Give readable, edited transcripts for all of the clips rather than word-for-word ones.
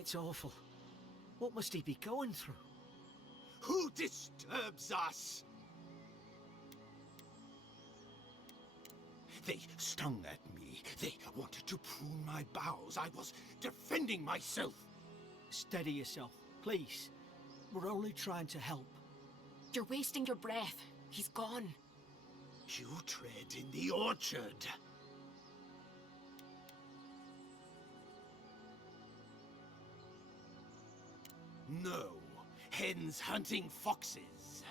It's awful. What must he be going through? Who disturbs us? They stung at me. They wanted to prune my boughs. I was defending myself. Steady yourself, please. We're only trying to help. You're wasting your breath. He's gone. You tread in the orchard. No, hens hunting foxes.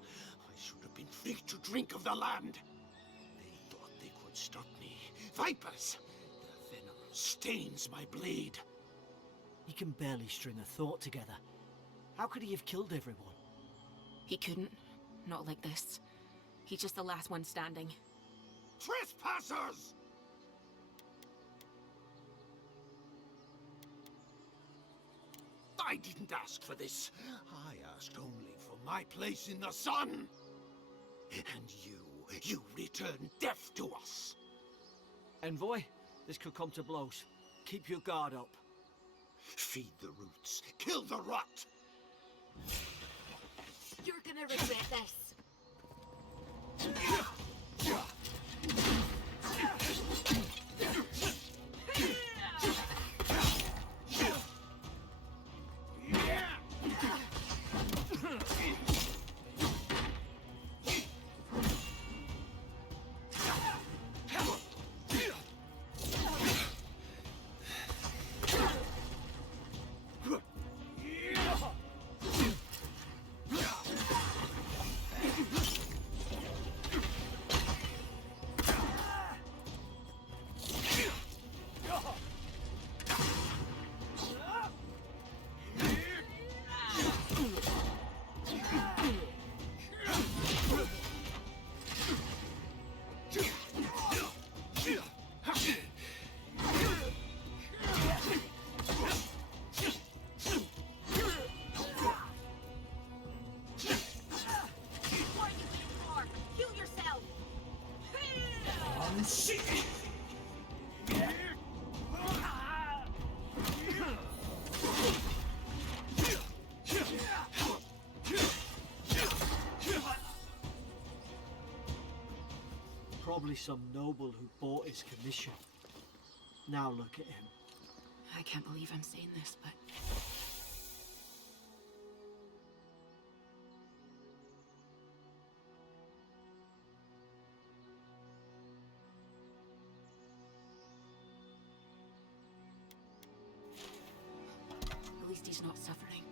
I should have been free to drink of the land. They thought they could stop me. Vipers! Their venom stains my blade. He can barely string a thought together. How could he have killed everyone? He couldn't. Not like this. He's just the last one standing. Trespassers! I didn't ask for this. I asked only for my place in the sun. And you return deaf to us. Envoy, this could come to blows. Keep your guard up. Feed the roots, kill the rot. You're gonna regret this. Probably some noble who bought his commission. Now look at him. I can't believe I'm saying this, but... at least he's not suffering.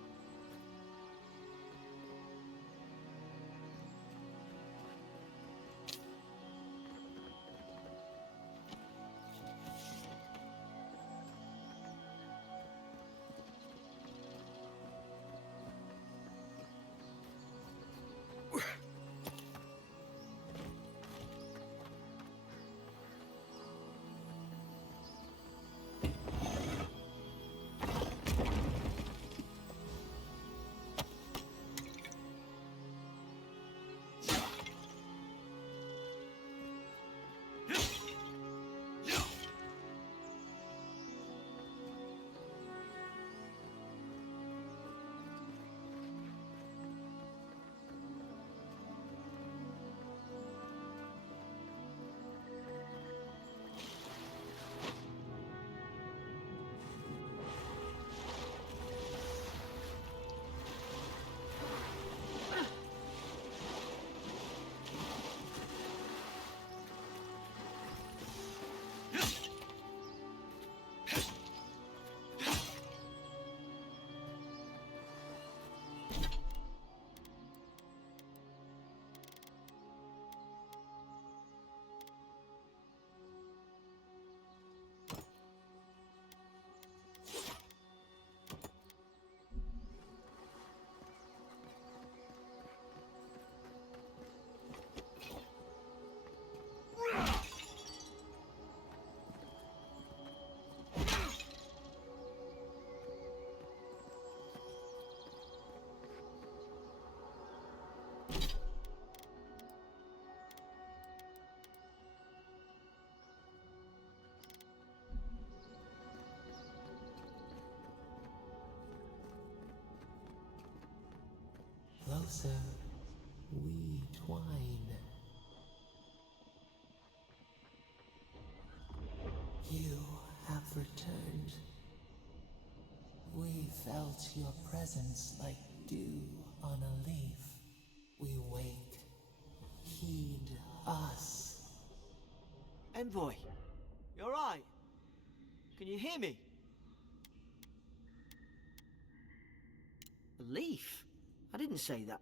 closer we twine. You have returned. We felt your presence like dew on a leaf. We wake. Heed us. Envoy, you alright? Can you hear me? A leaf? I didn't say that.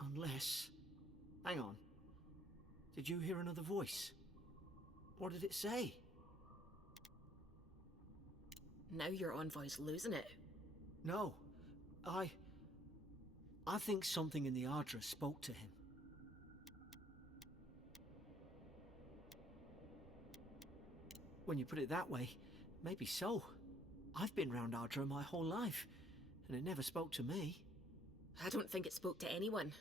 Unless... Hang on. Did you hear another voice? What did it say? Now your envoy's losing it. No. I think something in the Ardra spoke to him. When you put it that way, maybe so. I've been round Ardra my whole life, and it never spoke to me. I don't think it spoke to anyone.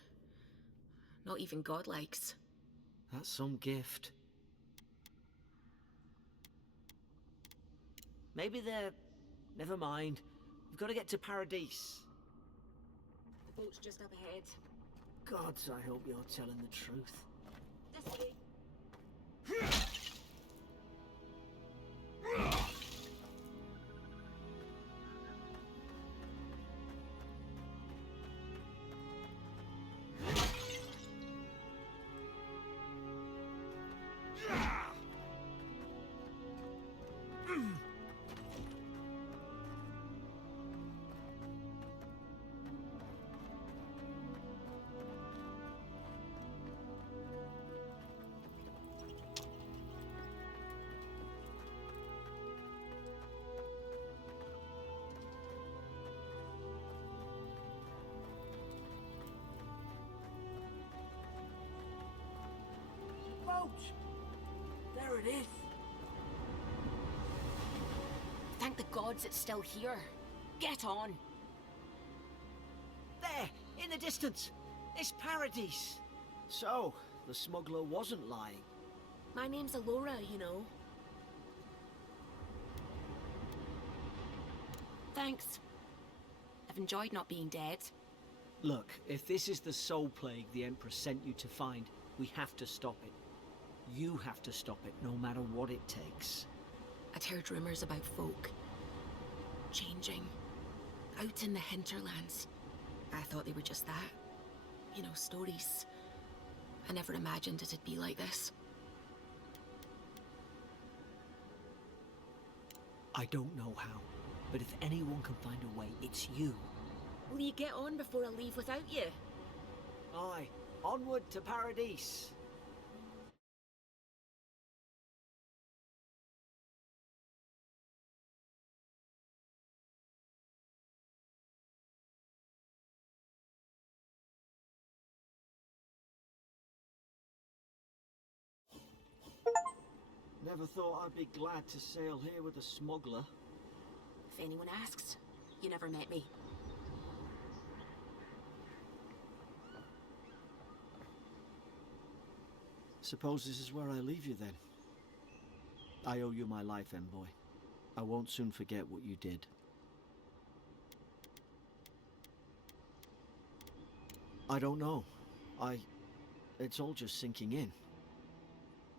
Not even godlikes. That's some gift. Maybe they're... Never mind. We've got to get to Paradise. The boat's just up ahead. Gods, I hope you're telling the truth. This way. There it is. Thank the gods it's still here. Get on. There, in the distance. It's Paradise. So, the smuggler wasn't lying. My name's Eora, you know. Thanks. I've enjoyed not being dead. Look, if this is the soul plague the Empress sent you to find, we have to stop it. You have to stop it, no matter what it takes. I'd heard rumors about folk changing out in the hinterlands. I thought they were just that. You know, stories. I never imagined it'd be like this. I don't know how, but if anyone can find a way, it's you. Will you get on before I leave without you? Aye, onward to Paradise. Never thought I'd be glad to sail here with a smuggler. If anyone asks, you never met me. Suppose this is where I leave you then. I owe you my life, Envoy. I won't soon forget what you did. I don't know. It's all just sinking in.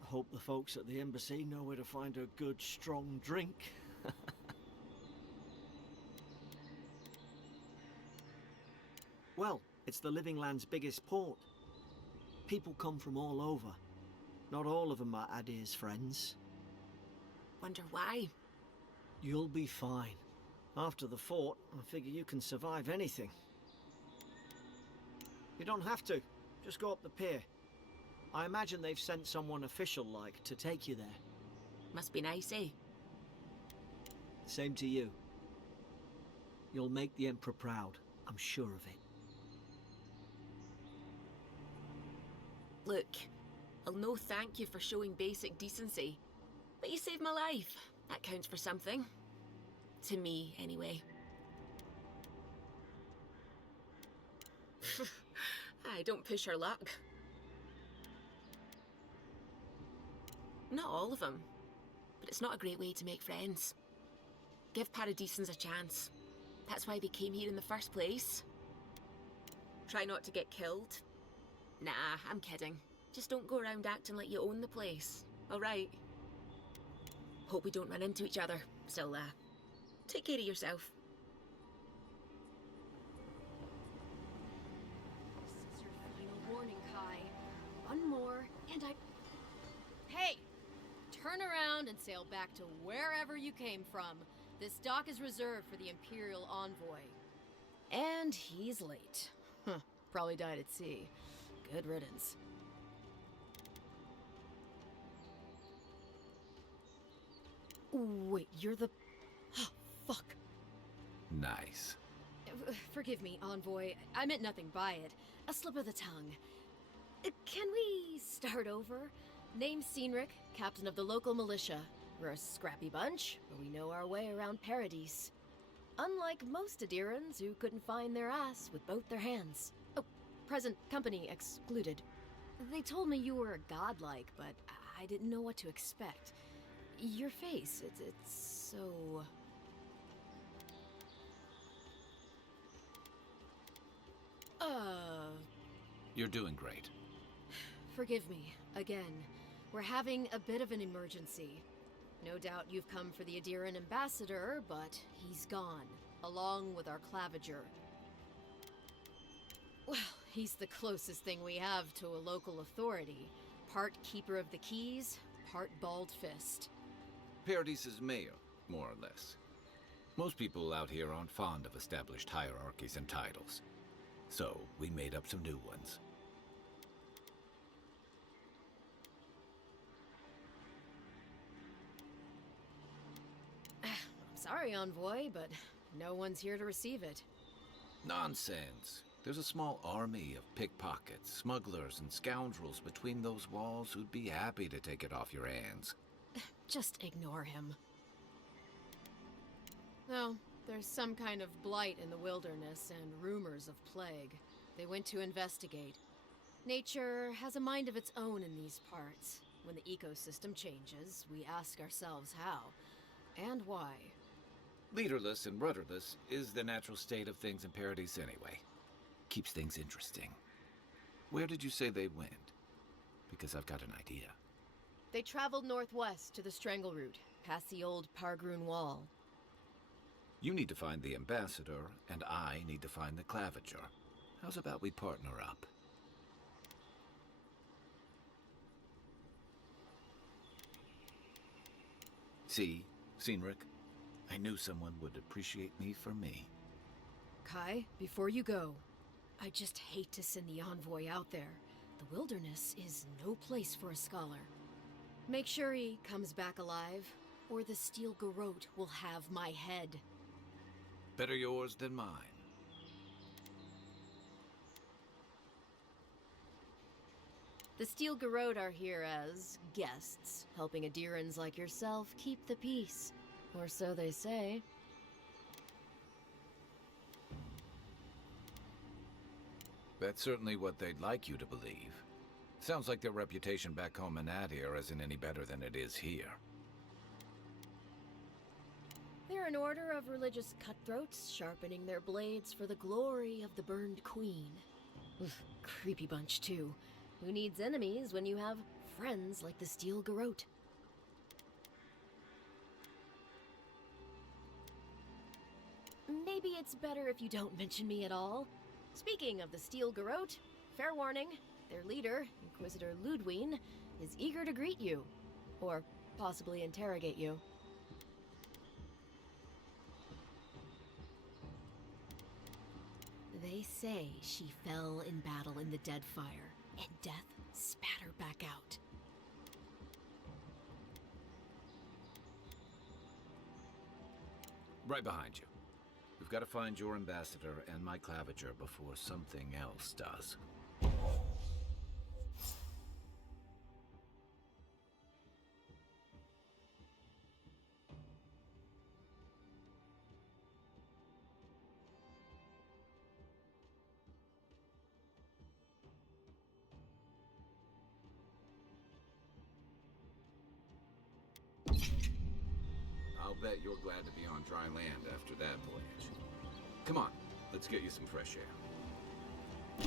I hope the folks at the embassy know where to find a good, strong drink. Well, it's the Living Land's biggest port. People come from all over. Not all of them are Adir's friends. Wonder why? You'll be fine. After the fort, I figure you can survive anything. You don't have to. Just go up the pier. I imagine they've sent someone official-like to take you there. Must be nice, eh? Same to you. You'll make the Emperor proud. I'm sure of it. Look, I'll no thank you for showing basic decency. But you saved my life. That counts for something. To me, anyway. I don't push her luck. Not all of them, but it's not a great way to make friends. Give Paradisans a chance. That's why they came here in the first place. Try not to get killed? Nah, I'm kidding. Just don't go around acting like you own the place, alright? Hope we don't run into each other. Still, take care of yourself. This is your final warning, Kai. One more, and I... Hey! Turn around and sail back to wherever you came from. This dock is reserved for the Imperial Envoy. And he's late. Huh, probably died at sea. Good riddance. Wait, you're the... Fuck. Nice. Forgive me, Envoy. I meant nothing by it. A slip of the tongue. Can we start over? Name's Cynric, captain of the local militia. We're a scrappy bunch, but we know our way around Paradise. Unlike most Adirans who couldn't find their ass with both their hands. Oh, present company excluded. They told me you were godlike, but I didn't know what to expect. Your face, it's so... You're doing great. Forgive me, again. We're having a bit of an emergency. No doubt you've come for the Adiran ambassador, but he's gone, along with our claviger. Well, he's the closest thing we have to a local authority. Part keeper of the keys, part bald fist. Paradise's mayor, more or less. Most people out here aren't fond of established hierarchies and titles. So, we made up some new ones. Sorry, Envoy, but no one's here to receive it. Nonsense. There's a small army of pickpockets, smugglers, and scoundrels between those walls who'd be happy to take it off your hands. Just ignore him. No, there's some kind of blight in the wilderness and rumors of plague. They went to investigate. Nature has a mind of its own in these parts. When the ecosystem changes, we ask ourselves how and why. Leaderless and rudderless is the natural state of things in Paradise anyway. Keeps things interesting. Where did you say they went? Because I've got an idea. They traveled northwest to the Strangle Route, past the old Pargroon Wall. You need to find the ambassador, and I need to find the claviger. How's about we partner up? See, Cynric? I knew someone would appreciate me for me. Kai, before you go, I just hate to send the envoy out there. The wilderness is no place for a scholar. Make sure he comes back alive, or the Steel Garrote will have my head. Better yours than mine. The Steel Garrote are here as guests, helping Adirans like yourself keep the peace. Or so they say. That's certainly what they'd like you to believe. Sounds like their reputation back home in Adir isn't any better than it is here. They're an order of religious cutthroats, sharpening their blades for the glory of the burned queen. Oof, creepy bunch, too. Who needs enemies when you have friends like the Steel Garrote? Maybe it's better if you don't mention me at all. Speaking of the Steel Garrote, fair warning, their leader, Inquisitor Ludwine, is eager to greet you. Or possibly interrogate you. They say she fell in battle in the Deadfire, and death spat her back out. Right behind you. We've got to find your ambassador and my claviger before something else does. I'll bet you're glad to be on dry land after that voyage. Come on, let's get you some fresh air.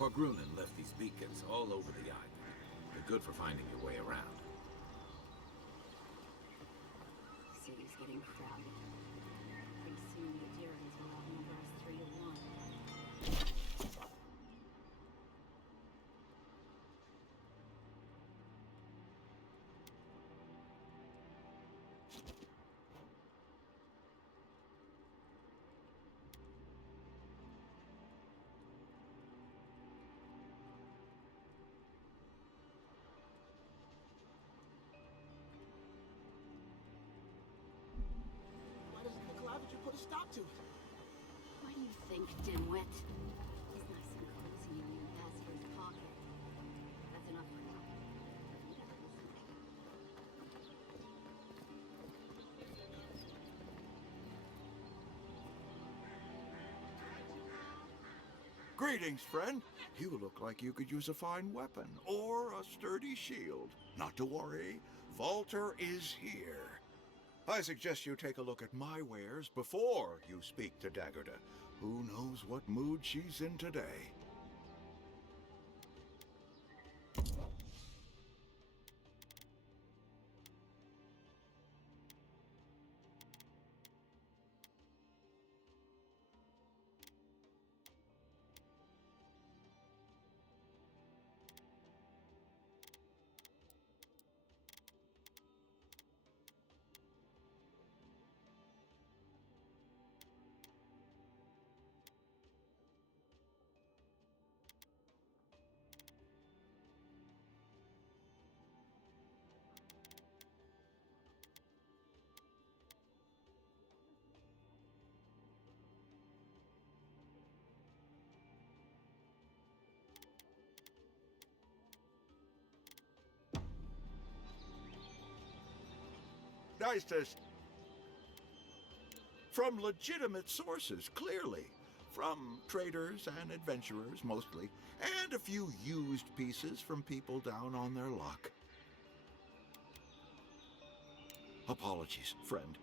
Horgrunen left these beacons all over the island. They're good for finding your way around. City's getting crowded. Pretty soon the Adherents will outnumber us 3-1. Why doesn't the Clavager put a stop to it? What do you think, dimwit? He's nice and cozy in the ambassador's pocket. That's enough for now. You never listen to him. Greetings, friend. You look like you could use a fine weapon or a sturdy shield. Not to worry, Walter is here. I suggest you take a look at my wares before you speak to Daggerda. Who knows what mood she's in today? Nice to... From legitimate sources, clearly. From traders and adventurers, mostly. And a few used pieces from people down on their luck. Apologies, friend.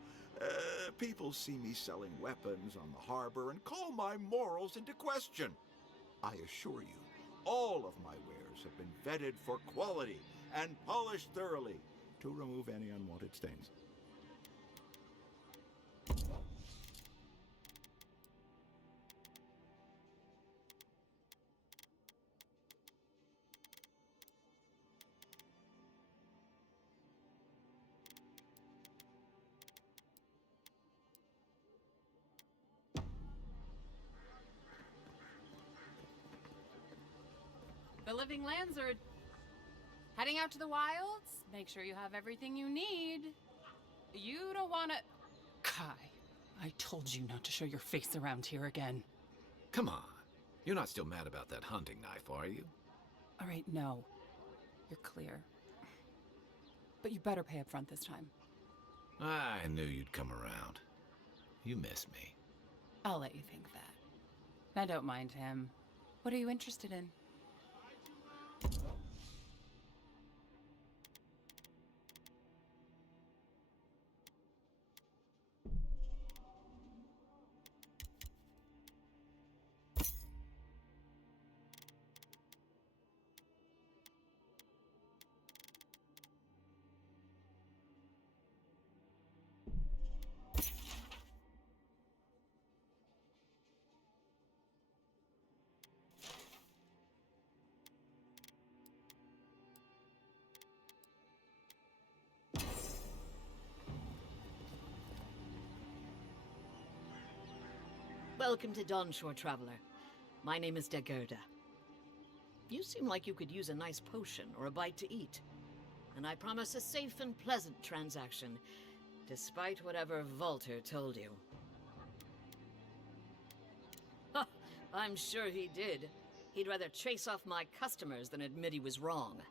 People see me selling weapons on the harbor and call my morals into question. I assure you, all of my wares have been vetted for quality and polished thoroughly to remove any unwanted stains. The Living Lands are heading out to the wilds. Make sure you have everything you need. You don't want to... Kai, I told you not to show your face around here again. Come on. You're not still mad about that hunting knife, are you? All right, no. You're clear. But you better pay up front this time. I knew you'd come around. You miss me. I'll let you think that. I don't mind him. What are you interested in? Welcome to Dawnshore, Traveler. My name is Daggerda. You seem like you could use a nice potion or a bite to eat. And I promise a safe and pleasant transaction, despite whatever Walter told you. Ha! I'm sure he did. He'd rather chase off my customers than admit he was wrong.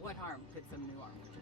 What harm could some new armor do?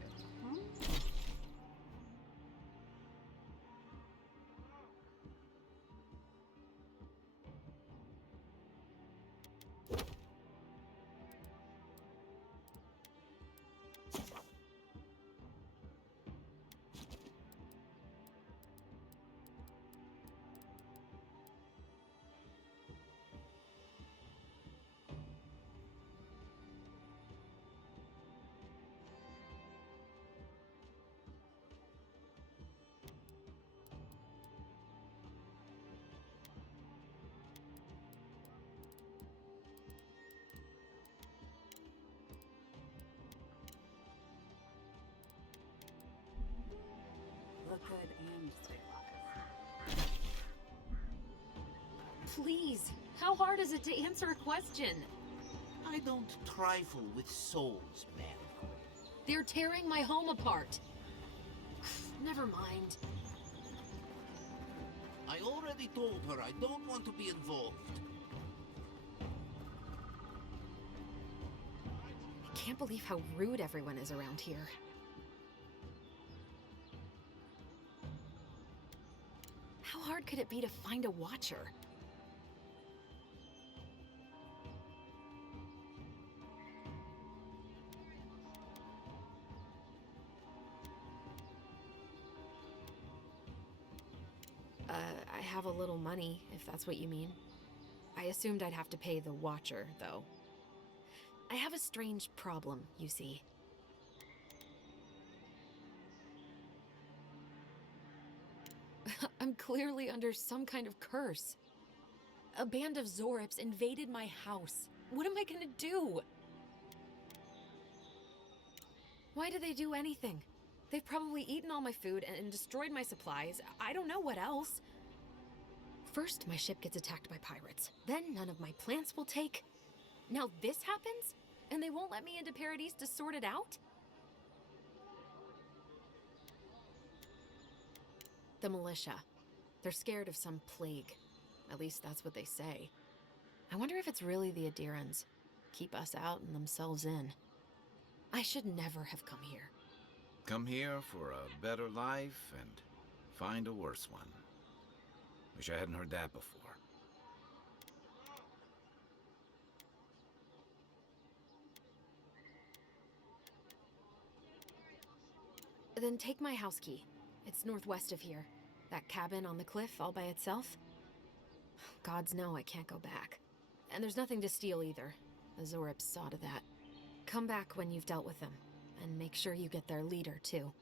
Please, how hard is it to answer a question? I don't trifle with souls, man. They're tearing my home apart. Never mind. I already told her I don't want to be involved. I can't believe how rude everyone is around here. How hard could it be to find a watcher? I have a little money, if that's what you mean. I assumed I'd have to pay the watcher, though. I have a strange problem, you see. I'm clearly under some kind of curse. A band of Zorips invaded my house. What am I gonna do? Why did they do anything? They've probably eaten all my food and destroyed my supplies. I don't know what else. First, my ship gets attacked by pirates. Then none of my plants will take. Now this happens? And they won't let me into Paradise to sort it out? The militia. They're scared of some plague. At least that's what they say. I wonder if it's really the Adirans. Keep us out and themselves in. I should never have come here. Come here for a better life and find a worse one. Wish I hadn't heard that before. Then take my house key. It's northwest of here. That cabin on the cliff all by itself. Gods know I can't go back. And there's nothing to steal either. The Zorips saw to that. Come back when you've dealt with them. And make sure you get their leader, too.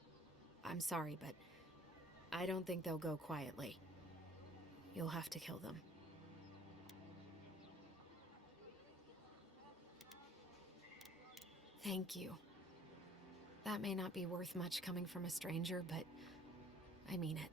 I'm sorry, but I don't think they'll go quietly. You'll have to kill them. Thank you. That may not be worth much coming from a stranger, but I mean it.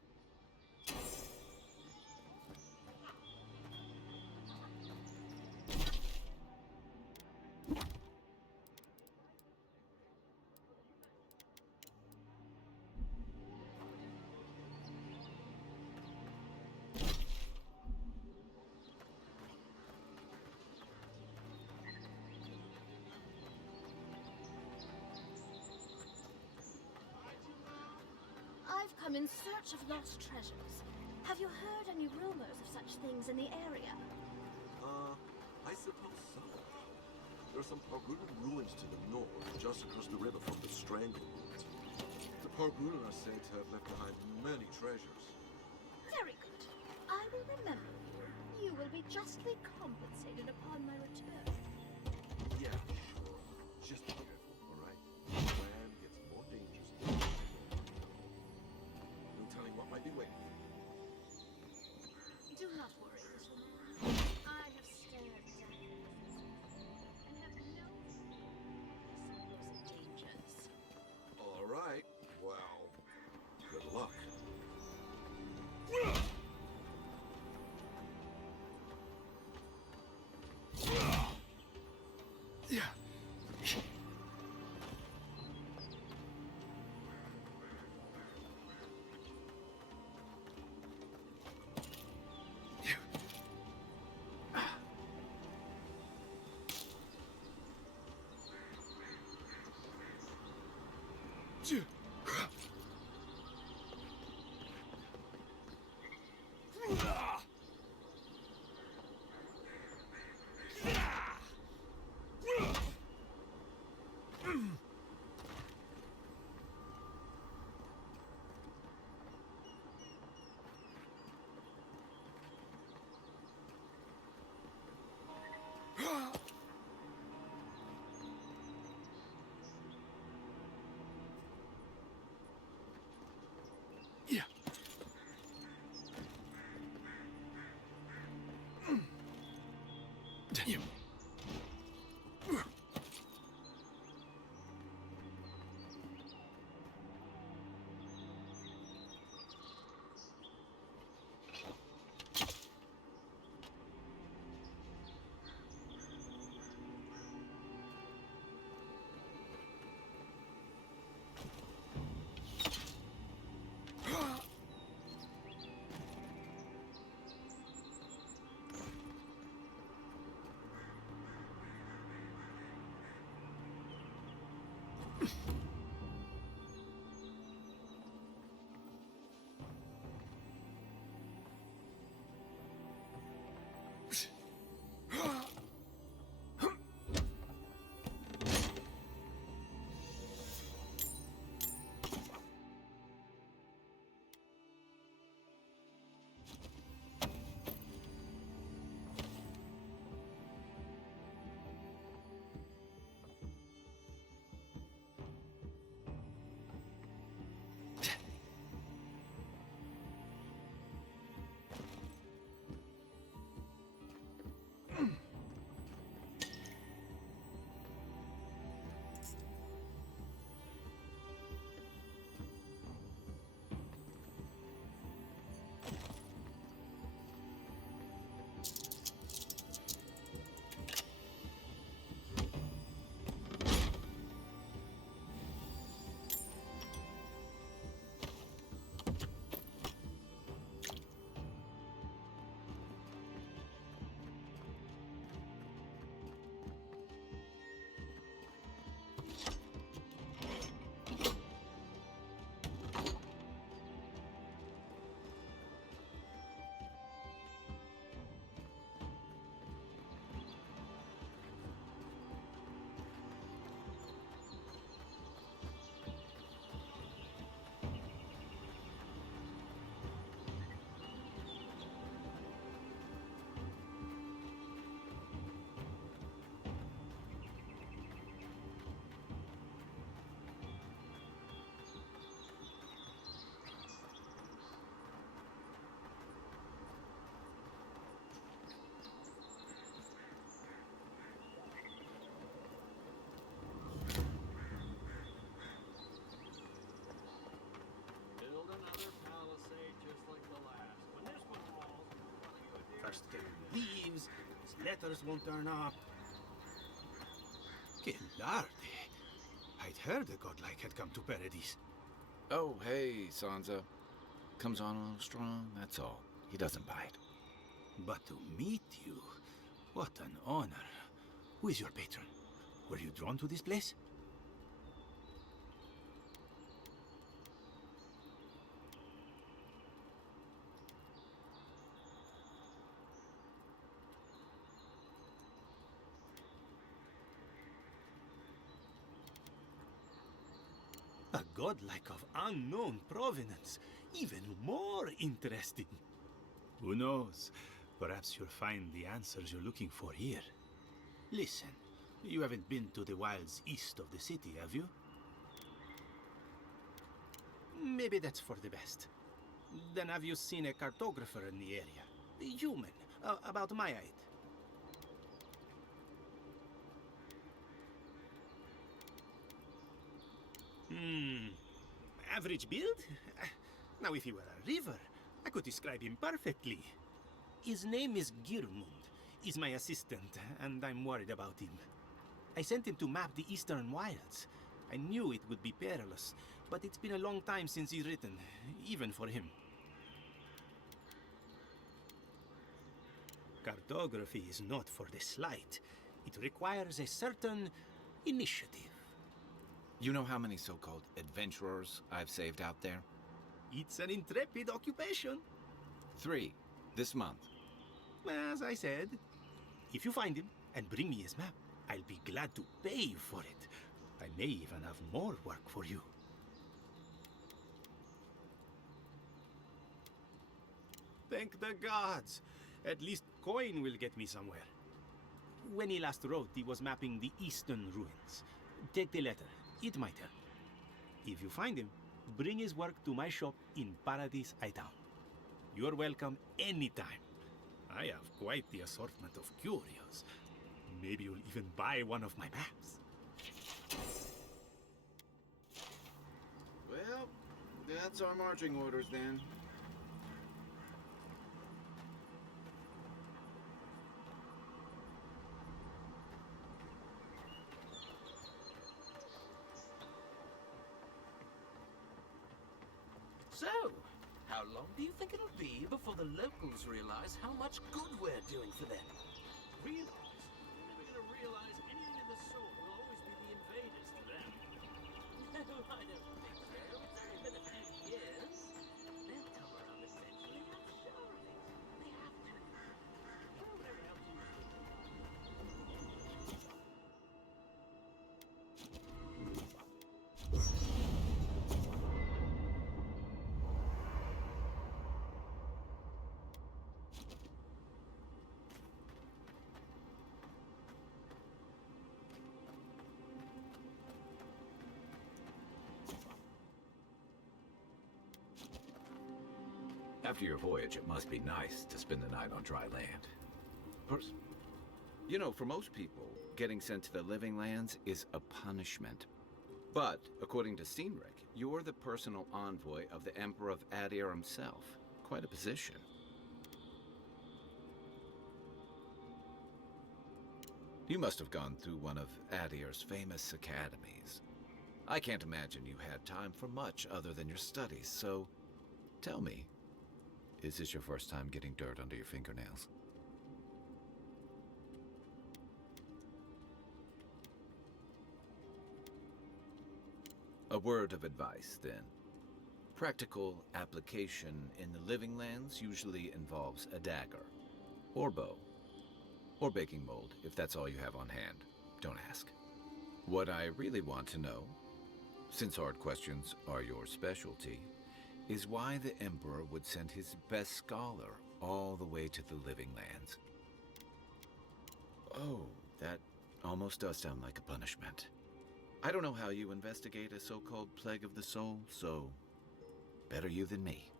I've come in search of lost treasures. Have you heard any rumors of such things in the area? I suppose so. There are some Pargulan ruins to the north, just across the river from the Stranglehold. The Pargulan are said to have left behind many treasures. Very good. I will remember you. You will be justly compensated upon my return. Yeah, sure. Just be careful, all right? The land gets more dangerous. No telling what might be waiting. Do not worry, little man. I have stared down and have no fear of supposed dangers. All right. Well, good luck. Build another palisade just like the last. When this one falls, First getting leaves, his letters won't turn up. Que larde! I'd heard a godlike had come to Paradise. Oh, hey, Sansa. Comes on a little strong, that's all. He doesn't bite. But to meet you, what an honor. Who is your patron? Were you drawn to this place? A godlike of unknown provenance, even more interesting. Who knows? Perhaps you'll find the answers you're looking for here. Listen, you haven't been to the wilds east of the city, have you? Maybe that's for the best. Then have you seen a cartographer in the area? A human, about my height. Average build? Now, if he were a river, I could describe him perfectly. His name is Girmund. He's my assistant, and I'm worried about him. I sent him to map the eastern wilds. I knew it would be perilous, but it's been a long time since he's written, even for him. Cartography is not for the slight. It requires a certain initiative. You know how many so-called adventurers I've saved out there? It's an intrepid occupation. 3, this month. As I said, if you find him and bring me his map, I'll be glad to pay for it. I may even have more work for you. Thank the gods! At least coin will get me somewhere. When he last wrote, he was mapping the eastern ruins. Take the letter. It might help. If you find him, bring his work to my shop in Paradise Town. You're welcome anytime. I have quite the assortment of curios. Maybe you'll even buy one of my maps. Well, that's our marching orders then. So, how long do you think it'll be before the locals realize how much good we're doing for them? Realize? They're never gonna realize anything of the sort. We'll always be the invaders to them. It's only been a few years. They'll come around eventually, I'm sure of it. They have to. Well, whatever helps you. After your voyage, it must be nice to spend the night on dry land. You know, for most people, getting sent to the living lands is a punishment. But, according to Cynric, you're the personal envoy of the Emperor of Adir himself. Quite a position. You must have gone through one of Adir's famous academies. I can't imagine you had time for much other than your studies, so tell me, is this your first time getting dirt under your fingernails? A word of advice, then. Practical application in the living lands usually involves a dagger, or bow, or baking mold, if that's all you have on hand. Don't ask. What I really want to know, since hard questions are your specialty, is why the Emperor would send his best scholar all the way to the living lands. Oh, that almost does sound like a punishment. I don't know how you investigate a so-called plague of the soul, so better you than me.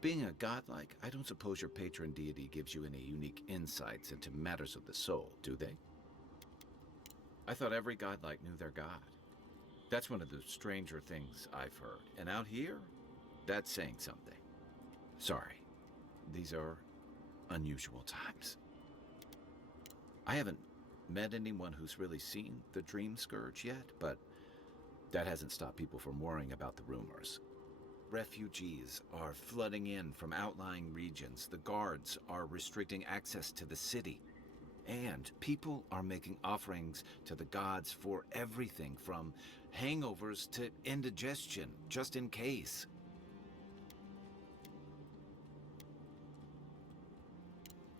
Being a godlike, I don't suppose your patron deity gives you any unique insights into matters of the soul, do they? I thought every godlike knew their god. That's one of the stranger things I've heard. And out here, that's saying something. Sorry, these are unusual times. I haven't met anyone who's really seen the Dream Scourge yet, but that hasn't stopped people from worrying about the rumors. Refugees are flooding in from outlying regions. The guards are restricting access to the city. And people are making offerings to the gods for everything from hangovers to indigestion, just in case.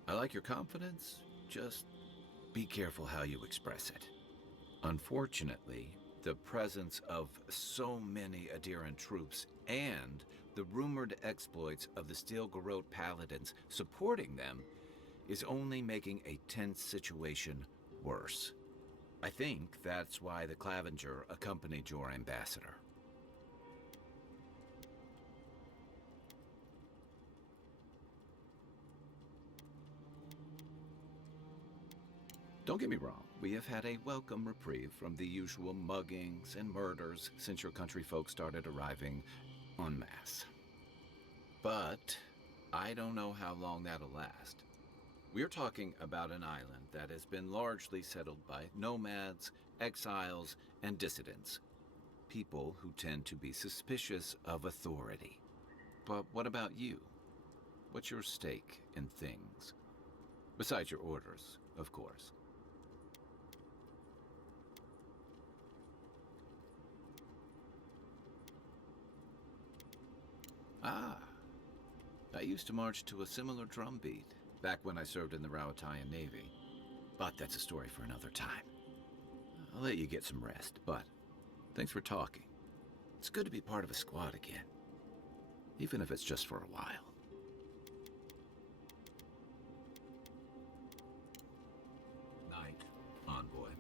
I like your confidence, just be careful how you express it. Unfortunately, the presence of so many Adiran troops and the rumored exploits of the Steel Garrote paladins supporting them is only making a tense situation worse. I think that's why the Clavenger accompanied your ambassador. Don't get me wrong, we have had a welcome reprieve from the usual muggings and murders since your country folk started arriving en masse. But I don't know how long that'll last. We're talking about an island that has been largely settled by nomads, exiles, and dissidents. People who tend to be suspicious of authority. But what about you? What's your stake in things? Besides your orders, of course. Ah, I used to march to a similar drumbeat back when I served in the Rauatayan Navy. But that's a story for another time. I'll let you get some rest, but thanks for talking. It's good to be part of a squad again, even if it's just for a while. Night, envoy.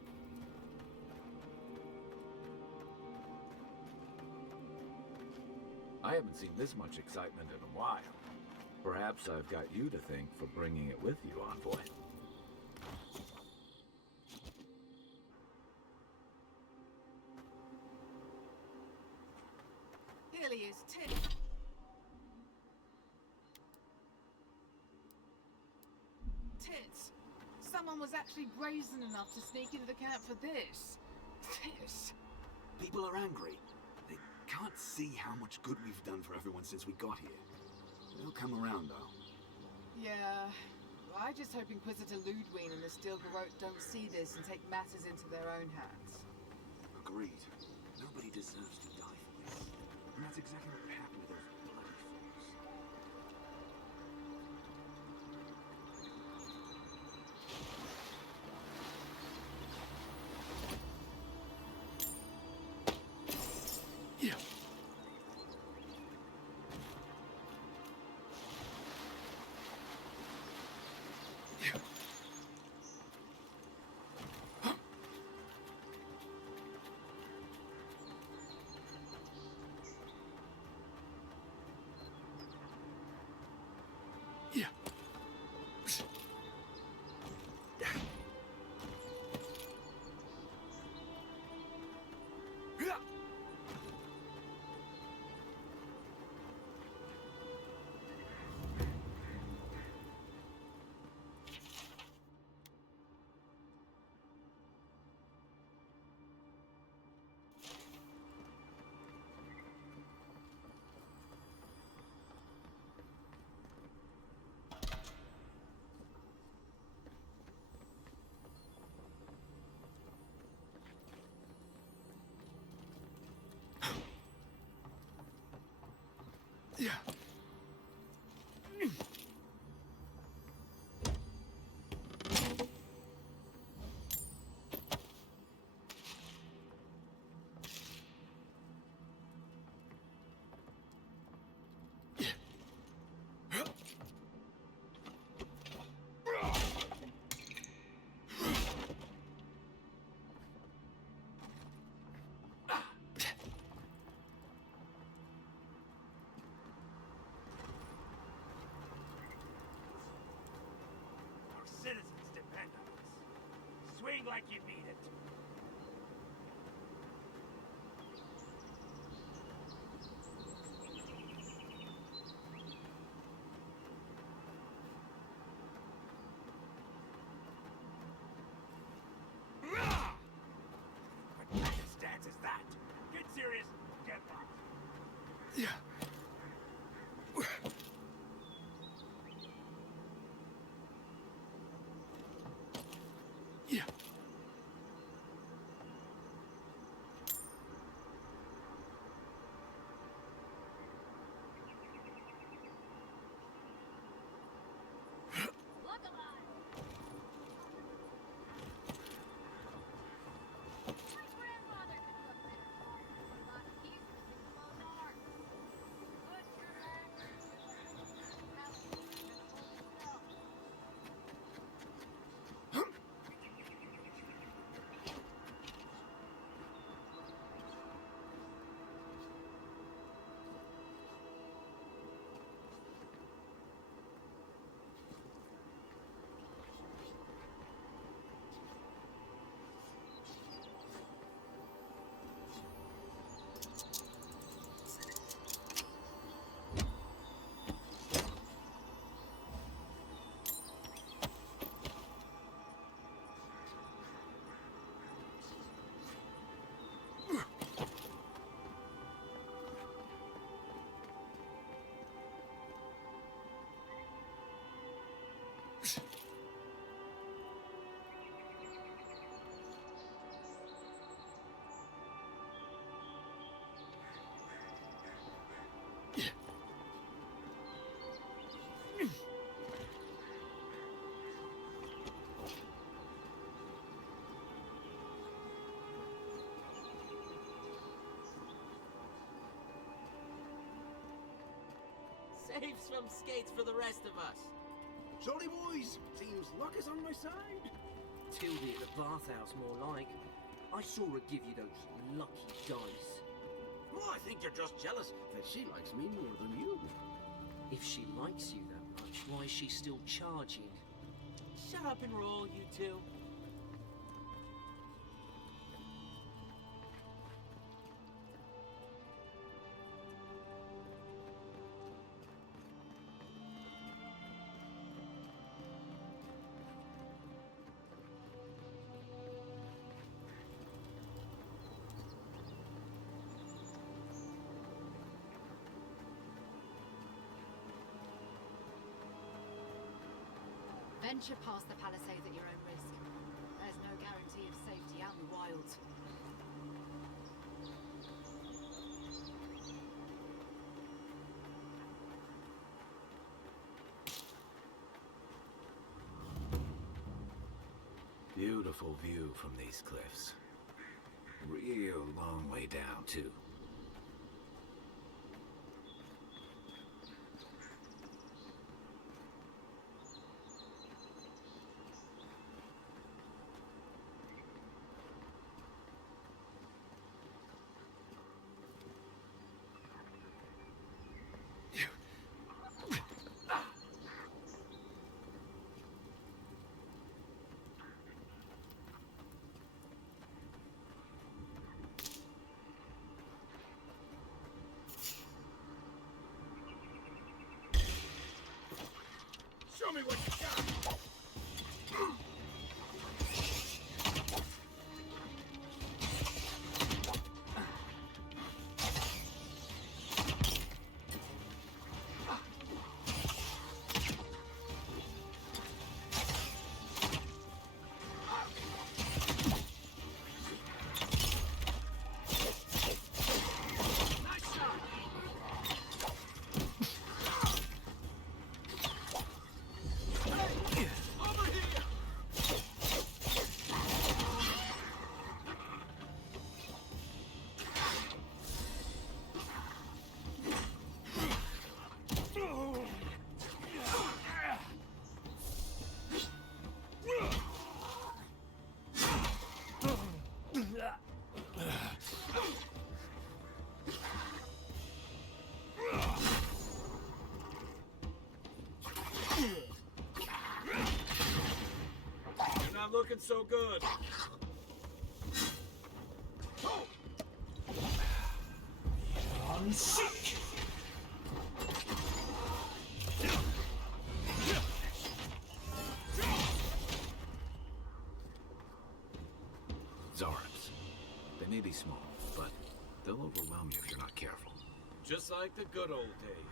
I haven't seen this much excitement in a while. Perhaps I've got you to thank for bringing it with you, envoy. Here he is, Tim. Tits. Someone was actually brazen enough to sneak into the camp for this. This. People are angry. They can't see how much good we've done for everyone since we got here. They'll come around, though. Yeah. I just hope Inquisitor Ludwig and the Steel Garrote don't see this and take matters into their own hands. Agreed. Nobody deserves to And that's exactly what happened to those bloody folks. Yeah. Citizens depend on us. Swing like you mean it. What kind of stance is that? Get serious, get lost. Yeah. Yeah. Look alive! My grandfather could cook this. A lot of he's missing both arms. Butcher land. How himself. Save some skates for the rest of us. Jolly boys! Seems luck is on my side. Tildy at the bathhouse, more like. I saw her give you those lucky dice. Well, I think you're just jealous that she likes me more than you. If she likes you that much, why is she still charging? Shut up and roll, you two. Venture past the palisades at your own risk. There's no guarantee of safety out in the wild. Beautiful view from these cliffs. Real long way down, too. Show me what you got! Not looking so good. On sick. Zarps. They may be small, but they'll overwhelm you if you're not careful. Just like the good old days.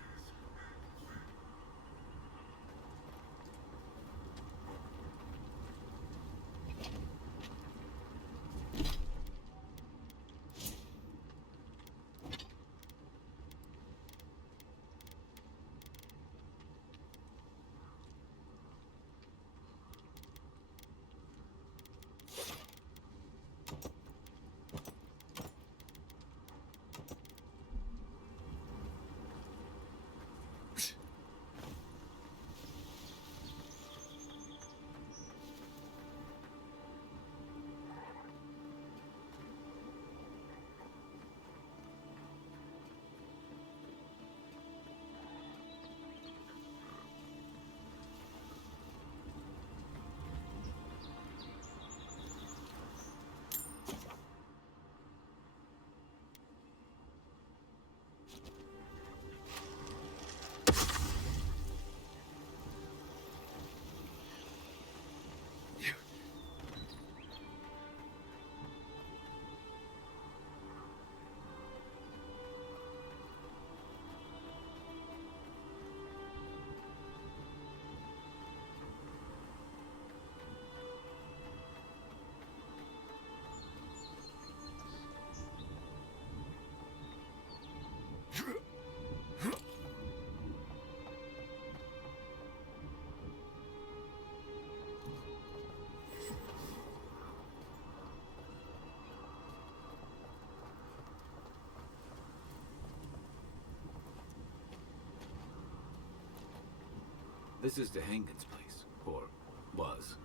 This is the Hangin's place, or was.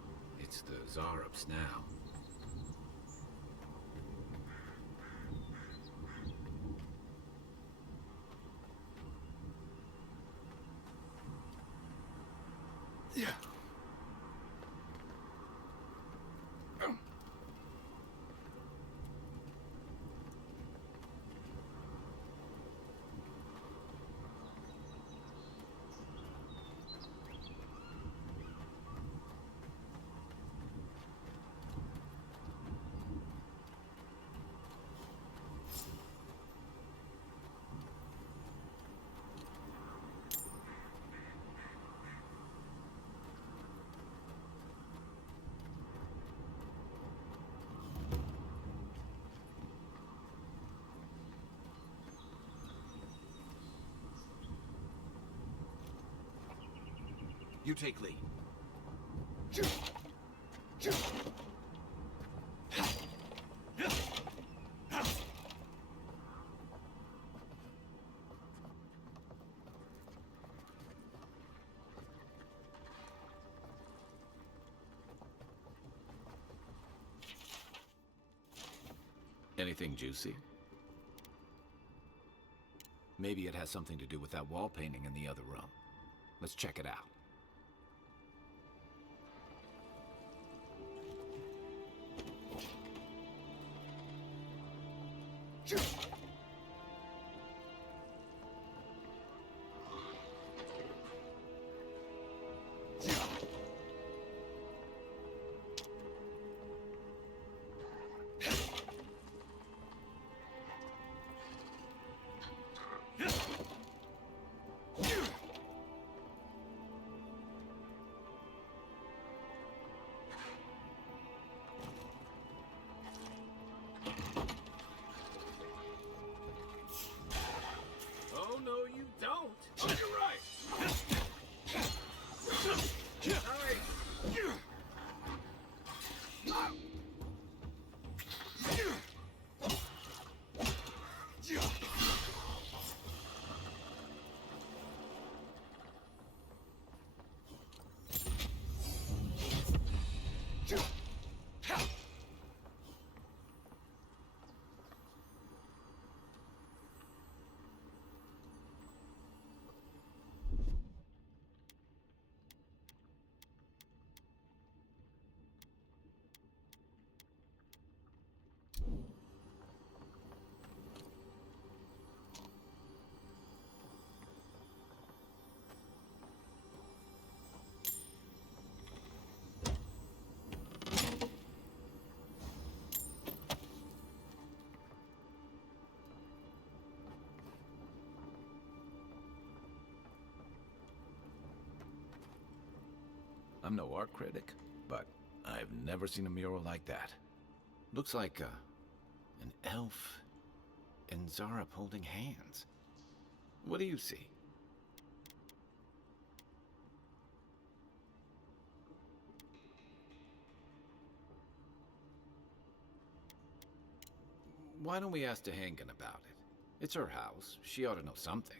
It's the Zarps now. Yeah. You take lead. Anything juicy? Maybe it has something to do with that wall painting in the other room. Let's check it out. Oh, no, you don't. Oh, you're right. I'm no art critic, but I've never seen a mural like that. Looks like an elf and Zara holding hands. What do you see? Why don't we ask Tehangan about it? It's her house. She ought to know something.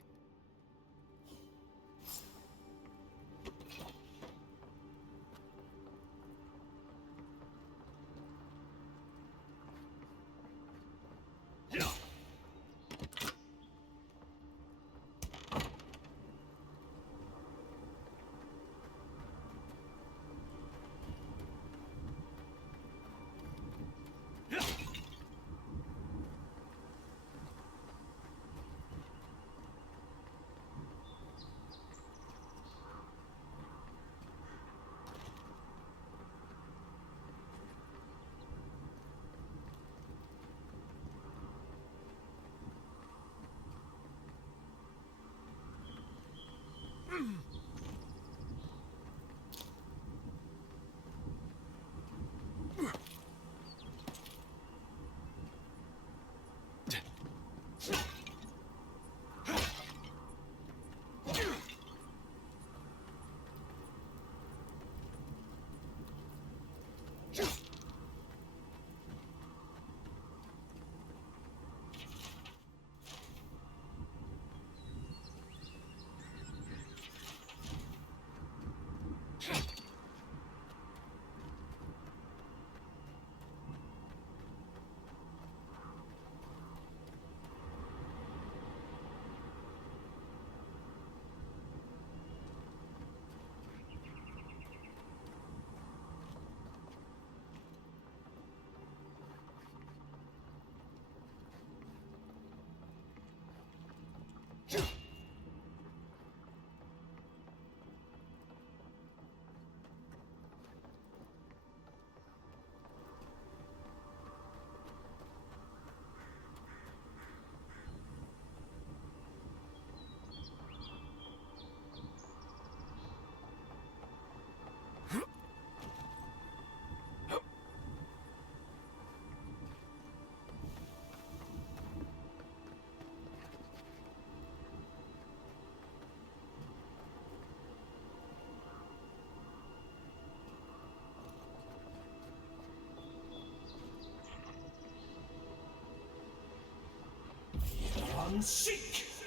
Seek! Is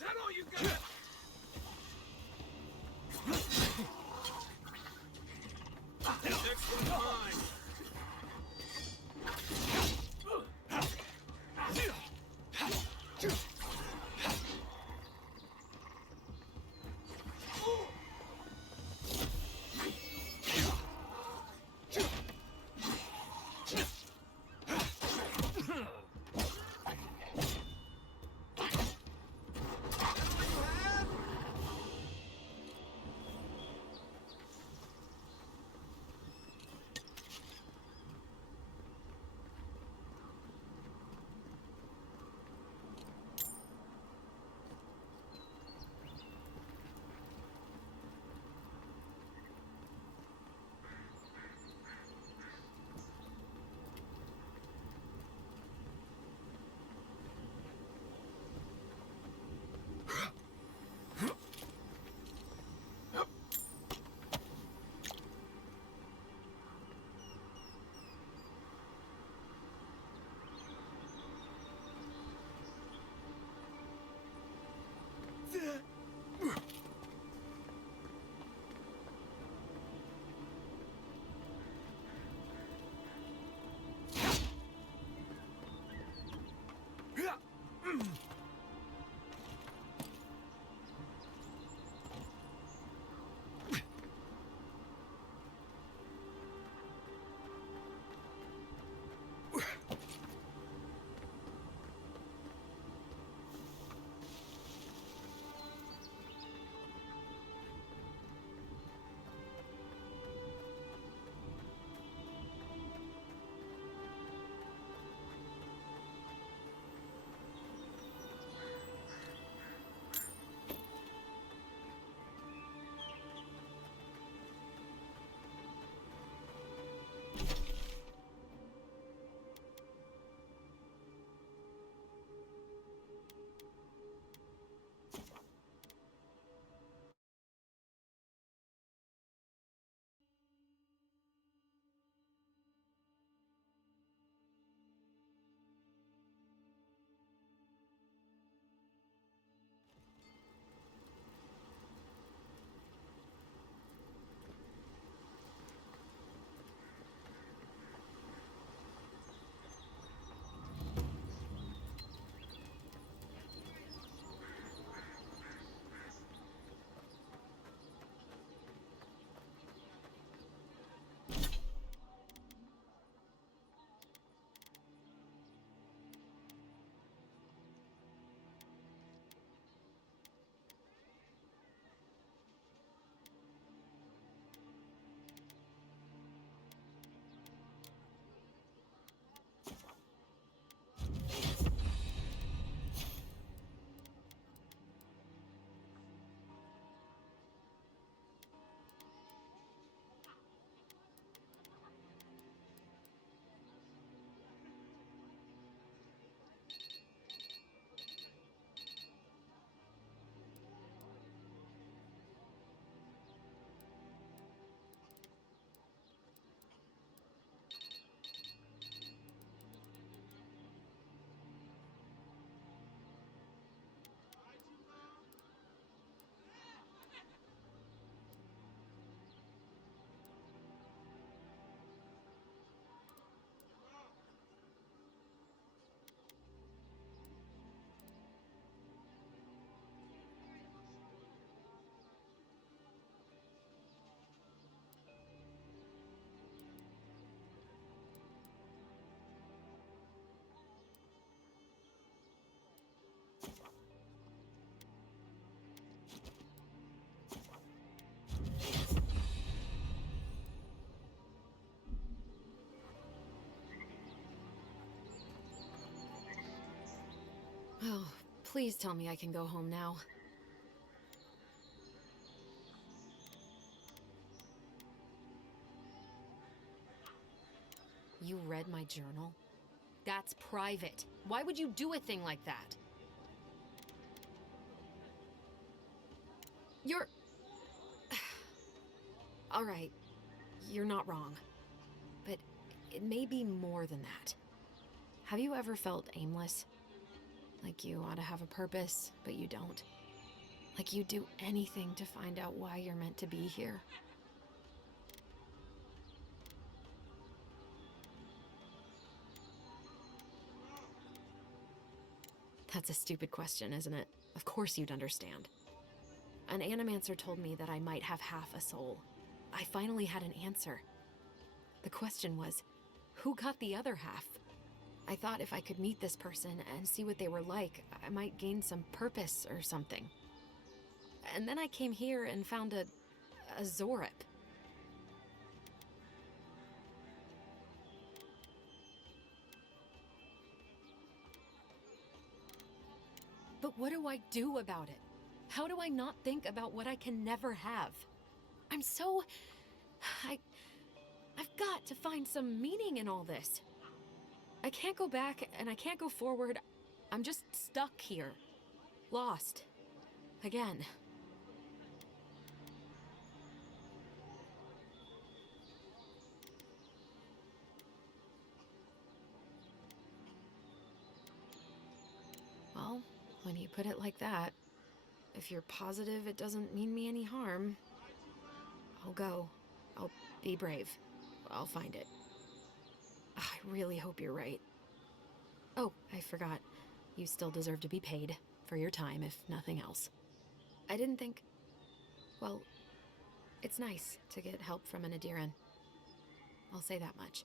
that all you got? Next one's mine. Please tell me I can go home now. You read my journal? That's private. Why would you do a thing like that? You're... Alright, you're not wrong. But it may be more than that. Have you ever felt aimless? Like you ought to have a purpose, but you don't? Like you'd do anything to find out why you're meant to be here? That's a stupid question, isn't it? Of course you'd understand. An animancer told me that I might have half a soul. I finally had an answer. The question was, who got the other half? I thought if I could meet this person and see what they were like, I might gain some purpose or something. And then I came here and found a Zorip. But what do I do about it? How do I not think about what I can never have? I'm so... I've got to find some meaning in all this. I can't go back and I can't go forward. I'm just stuck here. Lost. Again. Well, when you put it like that, if you're positive it doesn't mean me any harm, I'll go. I'll be brave. I'll find it. I really hope you're right. Oh, I forgot. You still deserve to be paid for your time, if nothing else. I didn't think... Well, it's nice to get help from an Adiran. I'll say that much.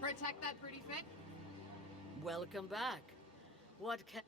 Protect that pretty fit? Welcome back. What can...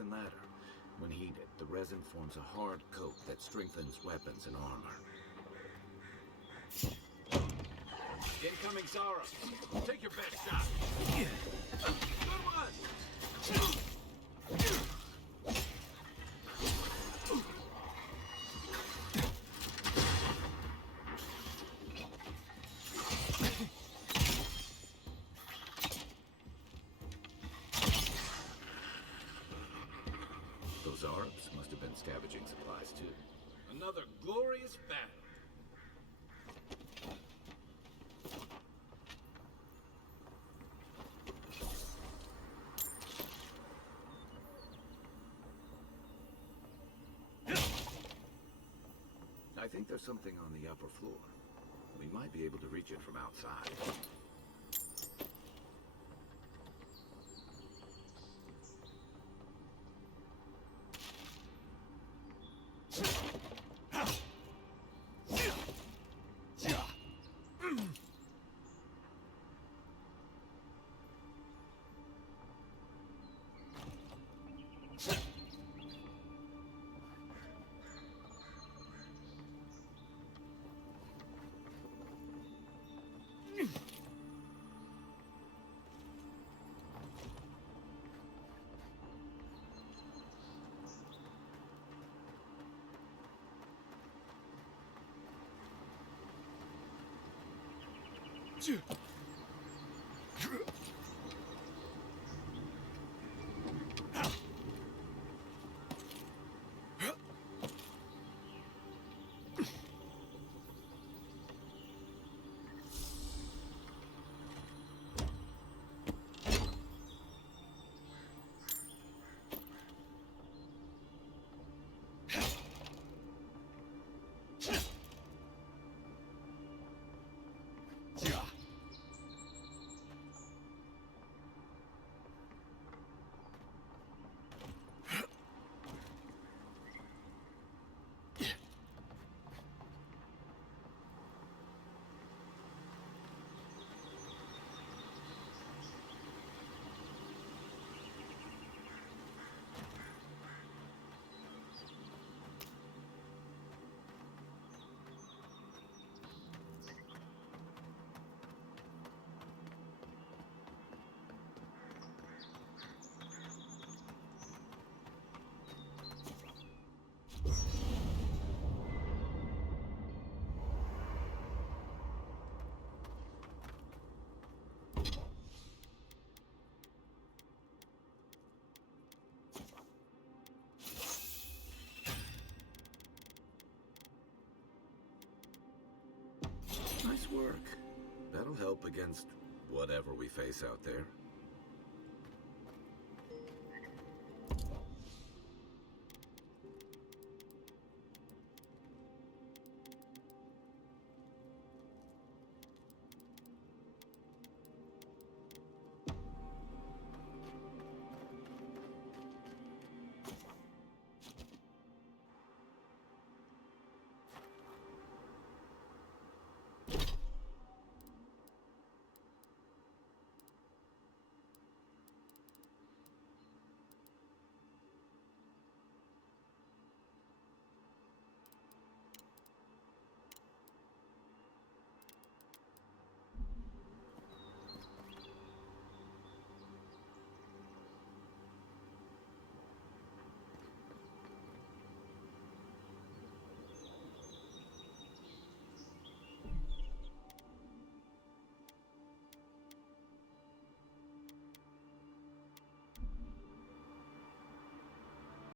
and ladder. When heated, the resin forms a hard coat that strengthens weapons and armor. Incoming Zara! Take your best shot! Good one! Those Arabs must have been scavenging supplies too. Another glorious battle. I think there's something on the upper floor. We might be able to reach it from outside. Nice work. That'll help against whatever we face out there.